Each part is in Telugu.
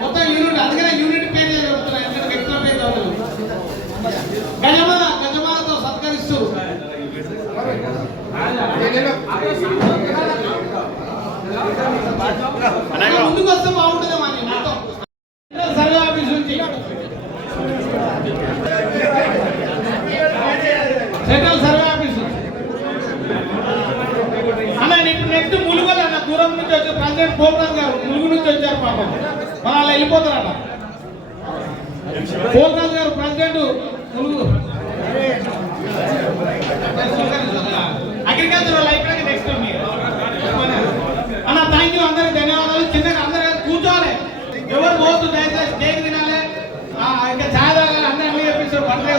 మొత్తం యూనిట్ అందుకనే యూనిట్ పేరు చెప్తున్నా, ఎందుకంటే వ్యక్తుల పేరు చదవలేదు. గజమాలతో సత్కరిస్తూ ముందుకు వస్తే బాగుంటుంది. మరి మొత్తం సర్వే ఆఫీస్ నుంచి సెంట్రల్ సర్వే ఆఫీస్ అన్న. ఇప్పుడు నెక్స్ట్ ములుగులు అన్న, దూరం నుంచి వచ్చి ప్రెసిడెంట్ పోల్రాజ్ గారు ములుగు నుంచి వచ్చారు పాపం, మన వాళ్ళు వెళ్ళిపోతారట. పోల్రాజ్ గారు ప్రెసిడెంట్ ములుగు అగ్రికల్చర్ వాళ్ళు అయిపోయాక నెక్స్ట్ మీరు అన్న. థ్యాంక్ యూ, అందరికి ధన్యవాదాలు. చిన్నగా అందరూ కూర్చోవాలి, ఎవరు పోతు దయచేసి కేక్ తినాలి, ఇంకా ఛాయ్ తాగాలి. అందరూ అన్ని చెప్పేసి బర్త్డే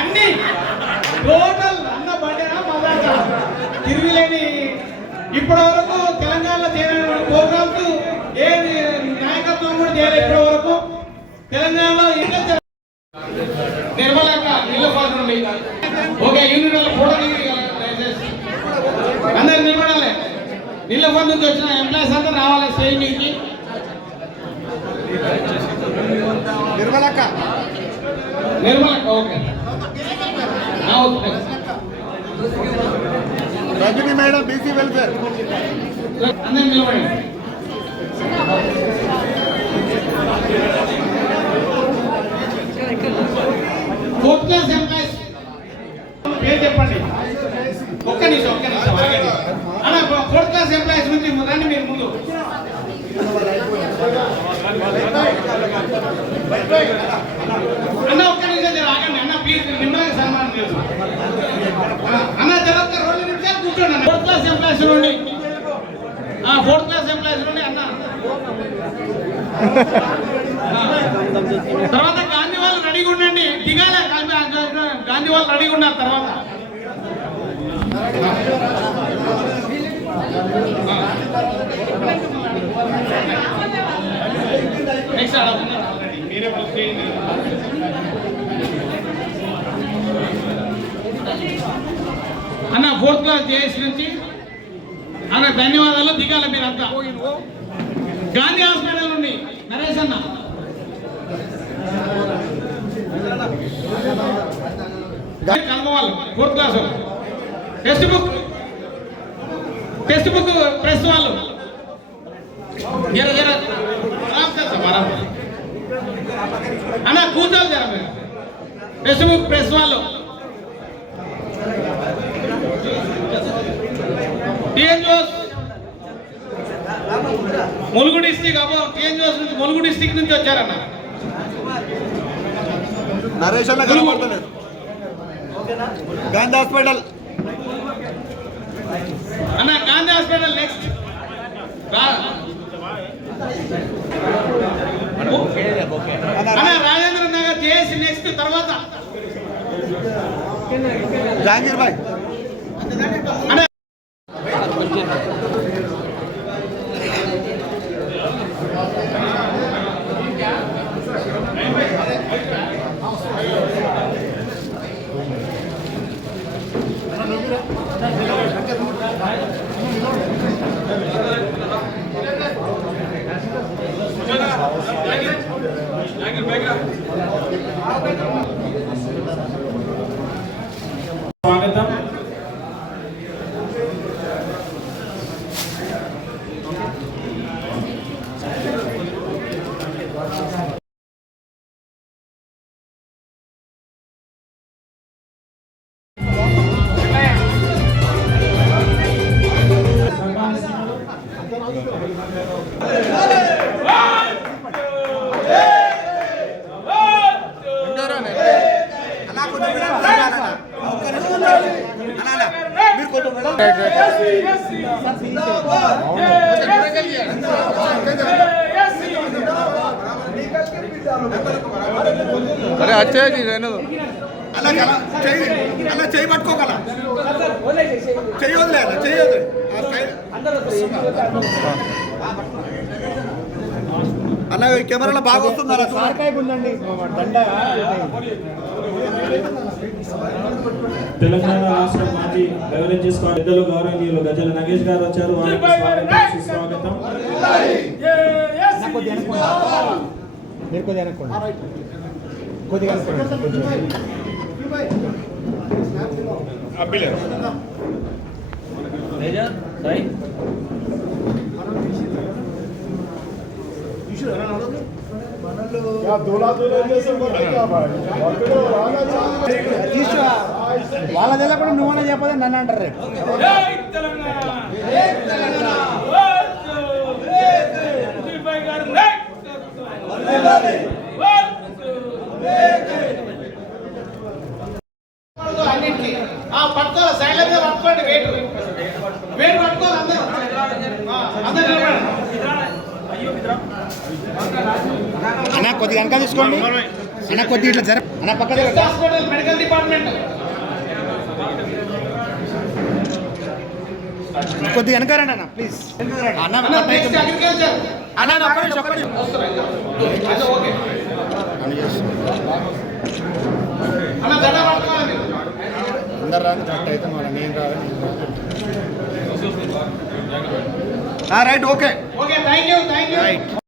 అన్ని టోటల్ అన్న బర్త్డేనా మజాగా తిరుగులేని. ఇప్పటి వరకు తెలంగాణలో చేయని ప్రోగ్రామ్స్ ఏ నాయకత్వం కూడా చేయలేదు ఇప్పటి వరకు తెలంగాణలో. నిర్మలక నీళ్ళ పాత్ర నుండి ఓకే యూనిట్ వల్ల ఫోటో దయచేసి అందరు నిలబడాలి. నీళ్ళ పాత్ర నుంచి వచ్చిన ఎంప్లాయీస్ అందరూ రావాలి స్టేజ్ మీదకి. నిర్మలక okay Rajani madam BC welfare అందరు నిలబడండి. ఫోర్త్ క్లాస్ ఎంప్లాయీస్ పేరు చెప్పండి. ఒక్క నిమిషం అన్న. ఫోర్త్ క్లాస్ ఎంప్లాయీస్ నుంచి రండి మీరు ముందు. అన్న ఒక్క నిమిషం ఆగండి అన్న, ప్లీజ్ నిమ్మగా సన్మానం చేస్తాం అన్న. జరగ 2 నిమిషాలు కూర్చోండి అన్న. ఫోర్త్ క్లాస్ ఎంప్లాయీస్ నుండి, ఫోర్త్ క్లాస్ ఎంప్లాయీస్ నుండి అన్న. తర్వాత గాంధీ వాళ్ళు రెడీగా ఉండండి, దిగాలే. గాంధీ వాళ్ళు రెడీగా ఉన్నారు. తర్వాత నెక్స్ట్ అన్న ఫోర్త్ క్లాస్ జేఎస్ నుంచి అన్న ధన్యవాదాలు. దిగాలి మీరంతా. గాంధీ హాస్పిటల్ నుండి నరేష్ అన్న. కలవాలి fourth class. Text book press వాళ్ళు అన్న కూర్చోవాలి జర మీరు. టెక్స్ట్ బుక్ ప్రెస్ వాళ్ళు టిఎన్ జోస్ ములుగు డిస్టిక్ టిఎన్ జోస్ నుంచి ములుగు డిస్టిక్ నుంచి వచ్చారన్న. నరేష్ అన్న కనబడతలేదు. గాంధీ హాస్పిటల్ అన్న, గాంధీ హాస్పిటల్ నెక్స్ట్. అన్న రాజేంద్ర నగర్ జేఎస్ నెక్స్ట్. తర్వాత జహాంగీర్ భాయ్ అన్న. स्वागतम। అరే వచ్చేది నేను అలా కలా అలా చేయి పట్టుకోగల చెయ్యి వదిలే అలా చెయ్యి వదిలే అలా కెమెరాలో బాగా వస్తుంది అలా తెలంగాణ రాష్ట్ర మాజీ బెవరేజెస్ పెద్దలు గౌరవనీయులు గజల నగేష్ గారు వచ్చారు. వారికి స్వాగతం. వాళ్ళ కూడా నువ్వనే చెప్పదే నన్ను అంటారు రేపు అన్నింటికి పట్టుకోవాలి, సైడ్ల మీద పట్టుకోండి, వెయిట్ వెయిట్ పట్టుకోవాలి అందరూ. అందరూ నిలబడండి. అన్న కొద్దిగా వెనక తీసుకోండి అన్న కొద్దిగా ఇట్లా జర అన్న పక్కన చెస్ట్ హాస్పిటల్ మెడికల్ డిపార్ట్మెంట్ కొద్దిగా వెనక రండి అన్న ప్లీజ్ అన్న నెక్స్ట్ అగ్రికల్చర్ అన్న ఒక్క నిమిషం అది ఓకే అన్న దండ పట్టుకోవాలి. అందరు రాని కరెక్ట్ అయితే మన నేను రావాలి right okay okay thank you